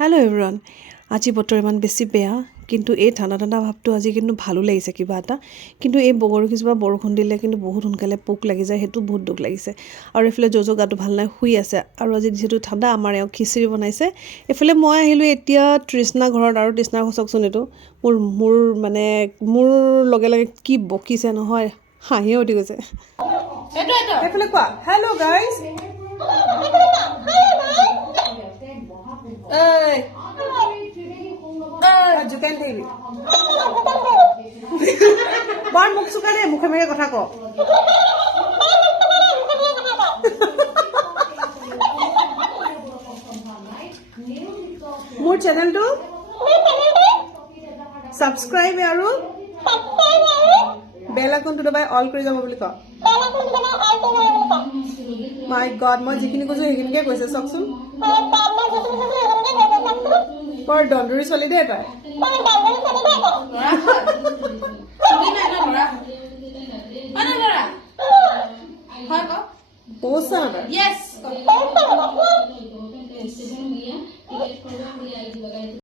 hello' everyone আজি বতৰ ইমান বেছি বেয়া কিন্তু এই ঠাণ্ডা ঠাণ্ডা ভাৱটো আজি কিন্তু ভালো লাগিছে কিবা এটা কিন্তু এই বগৰী কিছুবা বৰষুণ দিলে কিন্তু বহুত সোনকালে পোক লাগি যায় সেইটো বহুত দুখ লাগিছে আৰু এফালে জজো গাটো ভাল নাই শুই আছে আৰু আজি যিহেতু ঠাণ্ডা আমাৰ এওঁ খিচিৰি বনাইছে এফালে মই আহিলোঁ এতিয়া তৃষ্ণা ঘৰত আৰু তৃষ্ণা চাওকচোন এইটো মোৰ মানে মোৰ লগে লগে কি বকিছে নহয় হাঁহিয়ে উঠি গৈছে এফালে কোৱা হেল্ল' গাইজ জোকান থাকিবি বৰ মুখ চুকা দে মুখে মুখে কথা ক মোৰ চেনেলটো সাবস্ক্ৰাইব আৰু বেল আইকনটো দবাই অল কৰি যাব বুলি ক মাই গড মই যিখিনি কৈছো সেইখিনিকে কৈছে চাওকচোন বৰ দন্দুৰী ছোৱালী দেই তাই পৌঁছা